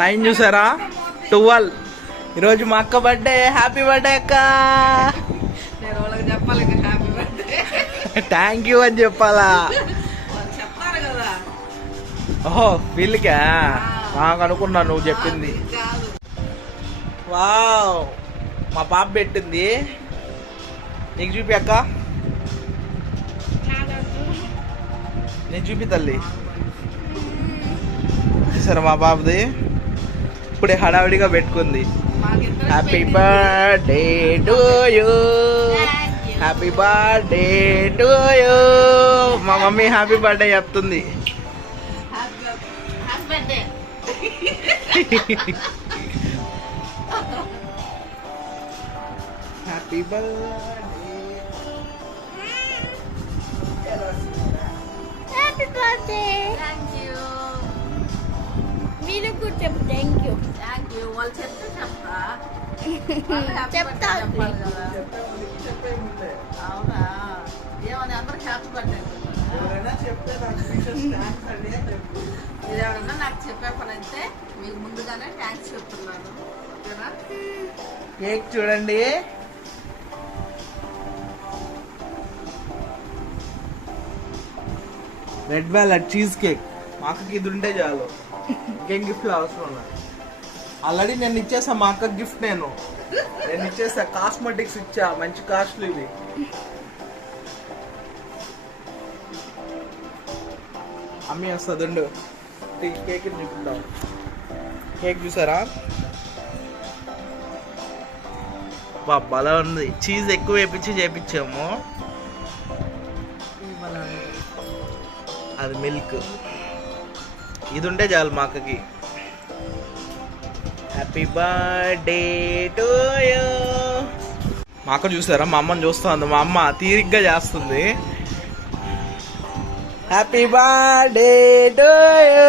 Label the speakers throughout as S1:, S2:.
S1: Time చూసారా? Twelve. ఈరోజు మా అక్క బర్త్డే హ్యాపీ బర్త్డే అక్క. థ్యాంక్ యూ అని చెప్పాలా? ఓహో వీళ్ళకా? నాకు అనుకున్నా నువ్వు చెప్పింది. వావ్. మా పాప పెట్టింది. నీకు చూపి అక్క. నేను చూపి తల్లి. సరే మా పాపది? ఇప్పుడే హడావిడిగా పెట్టుకుంది. Happy. Birthday to you happy birthday to you మా మమ్మీ హ్యాపీ బర్త్డే చెప్తుంది.
S2: Happy birthday
S1: happy birthday
S3: happy birthday
S2: thank you
S3: మీరు కూడా చెప్పు థ్యాంక్ యూ
S2: వాళ్ళు చెప్తే చెప్తా.
S3: చెప్తా.
S2: అవునా? ఏమని? అందరికి హ్యాపీ బర్త్డే మీరు ఎవరన్నా నాకు చెప్పే. పని అయితే మీకు ముందుగానే థ్యాంక్స్ చెప్తున్నాను. ఓకేనా
S1: కేక్ చూడండి. Red velvet cheese cake. మా అక్కకి ఇది ఉంటే చాలు. ఇంకేం గిఫ్ట్ అవసరం లేదు. ఆల్రెడీ నేను ఇచ్చేసా మా అక్కకి గిఫ్ట్ నేను. నేను ఇచ్చేసా కాస్మెటిక్స్ ఇచ్చా మంచి కాస్ట్లు ఇవి అమ్మి వస్తుందండు కేక్ చూపిద్దాం. కేక్ చూసారా? బా బలం ఉంది. చీజ్ ఎక్కువ వేపించి చేపించాము. అది మిల్క్ ఇది ఉంటే చాలు మా అక్కకి. హ్యాపీ బర్త్డే టు యూ మా అక్క చూసారా? మా అమ్మని చూస్తుంది. మా అమ్మ తీరిగ్గా చేస్తుంది. Happy birthday to you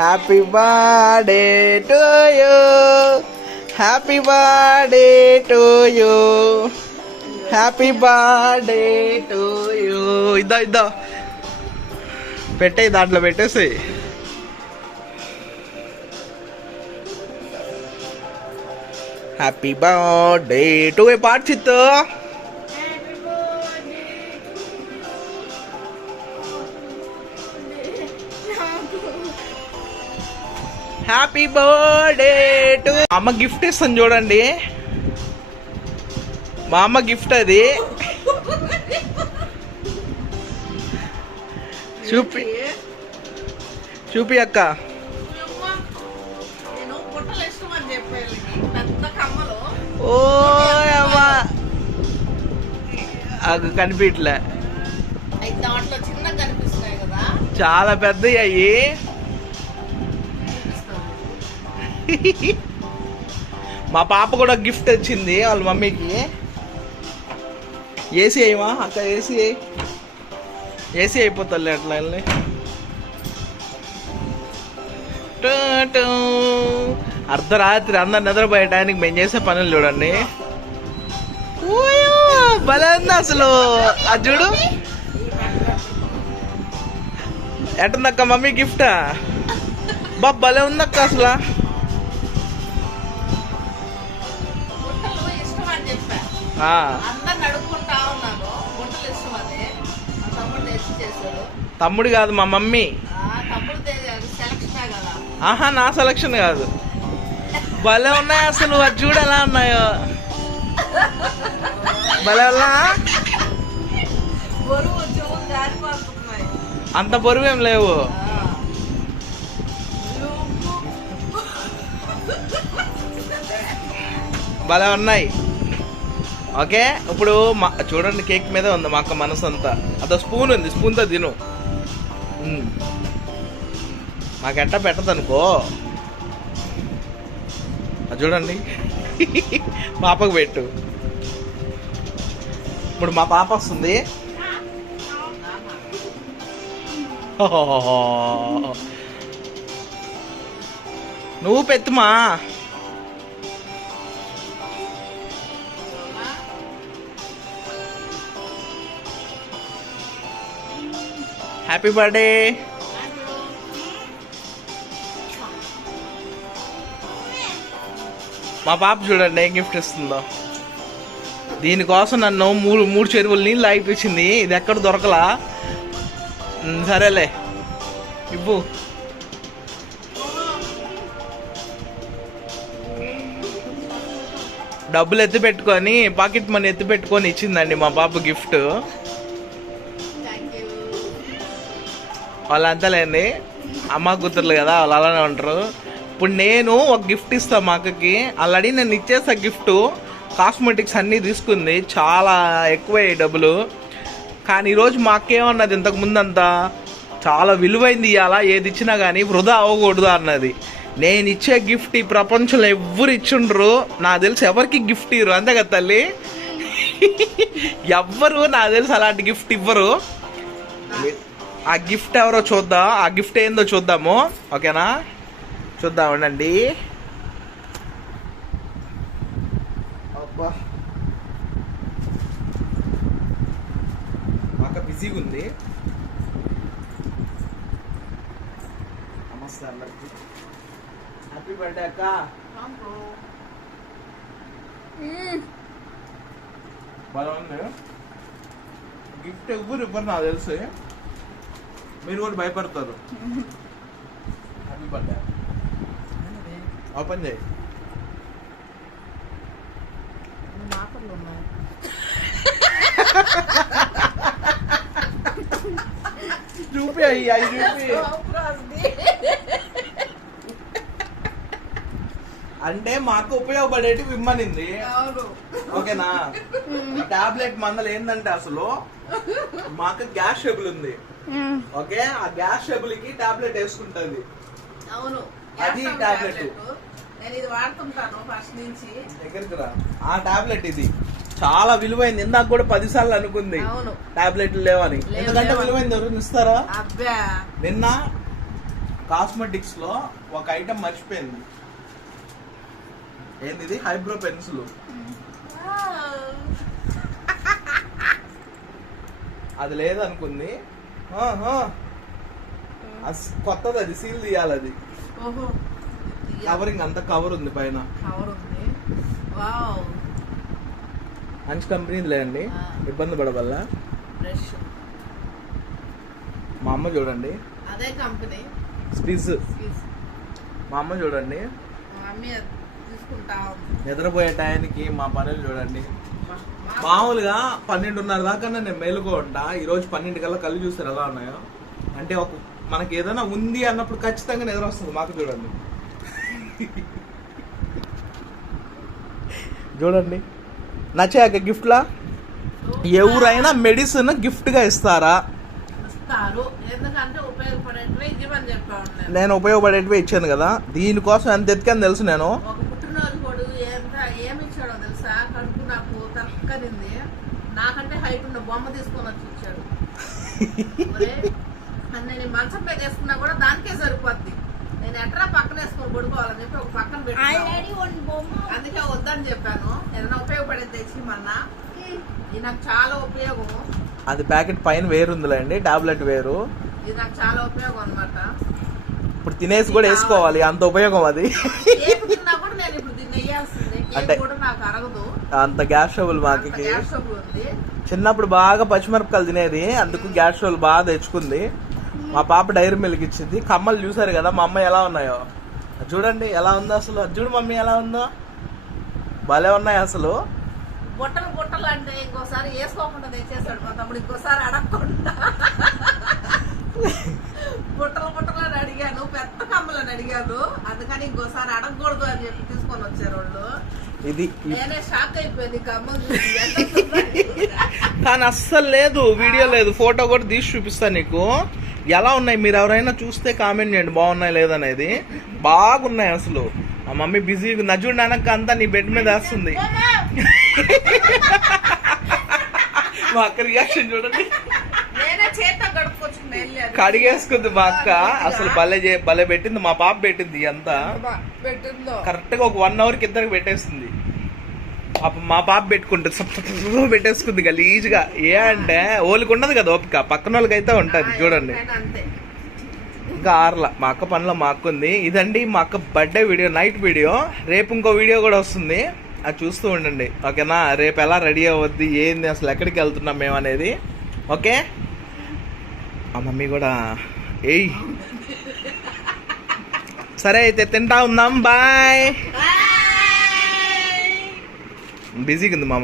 S1: happy birthday to you happy birthday to you happy birthday to you ఇద్దా ఇద్దా. పెట్టే దాంట్లో పెట్టేసి హ్యాపీ బర్త్డే టు ఏ పాట చిత్తు హ్యాపీ బర్త్డే టు అమ్మ గిఫ్ట్ ఇస్తాను చూడండి. మా అమ్మ గిఫ్ట్ అది. చూపి. చూపి అక్క. ఓ అమ్మా. అది కనిపించలే చాలా పెద్దవి అయ్యి. మా పాప కూడా గిఫ్ట్ వచ్చింది వాళ్ళ మమ్మీకి. ఏసీ అయ్యమా? అక్క ఏసీ అయ్యి. ఏసీ అయిపోతుంది అట్లా వెళ్ళి. టూ టూ. అర్ధరాత్రి అందరు నిద్రపోయే టైంకి మేము చేసే పనులు చూడండి. భలే ఉంది అసలు. అది చూడు. ఎట్టుందక్క మమ్మీ గిఫ్టా? బా భలే ఉందక్క అసలు.
S2: తమ్ముడు
S1: కాదు మా మమ్మీ. ఆహా నా సెలక్షన్ కాదు. భలే ఉన్నాయి అసలు అది చూడు ఎలా ఉన్నాయో. భలే ఉన్నా? అంత బరువు ఏం లేవు. భలే ఉన్నాయి. ఓకే ఇప్పుడు మా చూడండి కేక్ మీద ఉంది మా అక్క మనసు అంతా అదో స్పూన్ ఉంది స్పూన్తో తిను. మ్మ్. మాకెట్ట పెట్టదు అనుకో చూడండి. పాపకు పెట్టు. ఇప్పుడు మా పాప వస్తుంది. నువ్వు పెత్తుమా హ్యాపీ బర్త్డే మా పాప చూడండి ఏం గిఫ్ట్ ఇస్తుందో దీనికోసం నన్ను మూడు మూడు చెరువులు నీళ్ళు ఆగిపించింది ఇది ఎక్కడ దొరకలా? సరేలే. ఇవ్వు. డబ్బులు ఎత్తి పెట్టుకొని పాకెట్ మనీ ఎత్తి పెట్టుకొని ఇచ్చిందండి మా పాప గిఫ్ట్ వాళ్ళంతా లేండి అమ్మ కూతుర్లు కదా వాళ్ళు అలానే ఉంటారు. ఇప్పుడు నేను ఒక గిఫ్ట్ ఇస్తాను మా అక్కకి ఆల్రెడీ నేను ఇచ్చేసా గిఫ్ట్ కాస్మెటిక్స్ అన్నీ తీసుకుంది. చాలా ఎక్కువ డబ్బులు. కానీ ఈరోజు మా అక్క ఏమన్నది ఇంతకు చాలా విలువైంది ఇవ్వాలా ఏది ఇచ్చినా కానీ వృధా అవ్వకూడదు అన్నది. నేను ఇచ్చే గిఫ్ట్ ఈ ప్రపంచంలో ఎవ్వరు ఇచ్చుండ్రు. నాకు తెలిసి ఎవరికి గిఫ్ట్ ఇవ్వరు అంతే కదా తల్లి? ఎవ్వరు నాకు తెలిసి అలాంటి గిఫ్ట్ ఇవ్వరు. ఆ గిఫ్ట్ ఎవరో చూద్దాం. ఆ గిఫ్ట్ ఏందో చూద్దాము. ఓకేనా? చూద్దాం ఉండండి అబ్బా. అక్క బిజీగా ఉంది నమస్తే అందరికి. హ్యాపీ బర్త్డే అక్క. బాగా ఉంది గిఫ్ట్ ఎవ్వరు ఇవ్వరు నాకు తెలుసు. మీరు కూడా భయపడతారు. హ్యాపీ బర్త్డే ఓపెన్ చేయి చూపి అయ్యి చూపి అంటే మాకు ఉపయోగపడేటి ఇమ్మనింది.
S2: అవును.
S1: ఓకేనా? టాబ్లెట్ మందలు ఏంటంటే అసలు మాకు గ్యాస్ ట్రబుల్ ఉంది. ఓకే? ఆ గ్యాస్ ట్రబుల్కి టాబ్లెట్ వేసుకుంటది.
S2: అవును.
S1: అది
S2: వేస్తాం
S1: tablet.
S2: tablet. నేను ఇది వాడుతుంటాను ఫస్ట్ నుంచి.
S1: దగ్గరికి రా. ఆ టాబ్లెట్ ఇది. చాలా విలువైంది. ఇందాక కూడా పది సార్లు అనుకుంది టాబ్లెట్లు లేవని.
S2: లేవు,
S1: ఎందుకంటే
S2: లేవు.
S1: విలువైంది ఎవరు? ఇస్తారా నిన్న కాస్మెటిక్స్లో ఒక ఐటమ్ మర్చిపోయింది. ఏంది ఇది? Eyebrow pencil. అది లేదనుకుంది. కొత్తది అది. సీల్ తీయాలి అది.
S2: ఓహో.
S1: కవరింగ్ అంత కవర్ ఉంది పైన.
S2: కవర్ ఉంది. వావ్
S1: మంచి కంపెనీ
S2: ఆ.
S1: ఇబ్బంది పడవల్ల.
S2: బ్రష్
S1: మా అమ్మ చూడండి.
S2: అదే కంపెనీ
S1: స్పిజ్ మా అమ్మ చూడండి. నిద్రపోయే టయానికి మా పనులు చూడండి. మామూలుగా పన్నెండున్నర దాకా నేను మేలుకో ఉంటా ఈ రోజు పన్నెండు కల్లా కళ్ళు చూస్తారు ఎలా ఉన్నాయో. అంటే ఒక మనకి ఏదైనా ఉంది అన్నప్పుడు ఖచ్చితంగా నిద్ర వస్తుంది మాకు చూడండి. చూడండి. నచ్చాక గిఫ్ట్లా? ఎవరైనా మెడిసిన్ గిఫ్ట్గా ఇస్తారా?
S2: ఇస్తారు. ఎందుకంటే ఉపయోగపడేటివి ఇవ్వని చెప్పాను నేను.
S1: నేను ఉపయోగపడేటివి ఇచ్చాను కదా. దీనికోసం ఎంత ఎత్తుకని తెలుసు నేను.
S2: ఒక పుట్టినరోజు కొడు ఎంత ఏమి ఇచ్చాడో తెలుసా? కడుపు నాకు తక్కనింది నాకంటే హైట్ ఉన్న బొమ్మ తీసుకొని వచ్చి ఇచ్చాడు. నేను మంచం మీద వేసుకున్నా కూడా దానికే సరిపోద్ది. నేను ఎట్రా పక్కన వేసుకొని పడుకోవాలని చెప్పి ఒక పక్కన
S3: బొమ్మ.
S2: అందుకే వద్దని చెప్పాను. ఏదైనా ఉపయోగపడేది తెచ్చిమన్నా. ఇది నాకు చాలా ఉపయోగం.
S1: అది ప్యాకెట్ పైన వేరుందిలేండి టాబ్లెట్ వేరు.
S2: ఇది నాకు చాలా ఉపయోగం అనమాట
S1: ఇప్పుడు తినేసి కూడా వేసుకోవాలి అంత ఉపయోగం అది.
S2: కేక్ తిన్నా కూడా నేను ఇప్పుడు దీన్ని వేయాల్సిందే.
S1: అంటే-
S2: కేక్ కూడా నాకు అరగదు.
S1: అంత గ్యాస్ ట్రబుల్ మాకి
S2: గ్యాస్ ట్రబుల్ ఉంది.
S1: చిన్నప్పుడు బాగా పచ్చిమిరపకాయలు తినేది అందుకు గ్యాస్ ట్రబుల్ బాగా తెచ్చుకుంది. మా పాప డైరీ మిల్క్ ఇచ్చింది. కమ్మలు చూసారు కదా మా అమ్మాయి ఎలా ఉన్నాయో. చూడండి ఎలా ఉందో అసలు. చూడు మమ్మీ ఎలా ఉందో. భలే ఉన్నాయి అసలు.
S2: బుట్టలు బుట్టలు అంటే ఇంకోసారి వేసుకోకుండా తెచ్చేసాడు మా తమ్ముడు. ఇంకోసారి అడగకుండా. బుట్టలు బుట్టలు అని అడిగాను పెద్ద కమ్మలని అడిగాను. అందుకని ఇంకోసారి అడగకూడదు అని చెప్పి తీసుకొని వచ్చారు వాళ్ళు.
S1: ఇది
S2: నేనే షాక్ అయిపోయింది కమ్మలు.
S1: కానీ అస్సలు లేదు వీడియో లేదు. ఫోటో కూడా తీసి చూపిస్తాను నీకు. ఎలా ఉన్నాయి? మీరు ఎవరైనా చూస్తే కామెంట్ చేయండి బాగున్నాయి లేదనేది బాగున్నాయి అసలు. మా మమ్మీ బిజీగా నజుడు నానక్క అంతా నీ బెడ్ మీద వేస్తుంది. మా అక్క రియాక్షన్ చూడండి. కడిగేసుకుంది మా అక్క. అసలు భలే భలే పెట్టింది మా పాప పెట్టింది అంతా కరెక్ట్గా ఒక వన్ అవర్కి ఇద్దరికి పెట్టేస్తుంది మా పాప పెట్టుకుంటుంది పెట్టేసుకుంది సప్ సప్ పెట్టేసుకుంది గలీజ్గా. ఏ అంటే వాళ్ళకి ఉండదు కదా ఓపిక. పక్కన వాళ్ళకి అయితే ఉంటుంది చూడండి. ఇంకా ఆర్ల మా అక్క పనిలో మా అక్క ఉంది ఇదండి మా అక్క బర్త్డే వీడియో నైట్ వీడియో రేపు ఇంకో వీడియో కూడా వస్తుంది. అది చూస్తూ ఉండండి. ఓకేనా? రేపు ఎలా రెడీ అవ్వద్ది ఏంది అసలు ఎక్కడికి వెళ్తున్నాం మేము అనేది. ఓకే? ఆ మమ్మీ కూడా ఏయ్. సరే అయితే తింటా ఉందాం. బాయ్. బిజీగా ఉంది మామ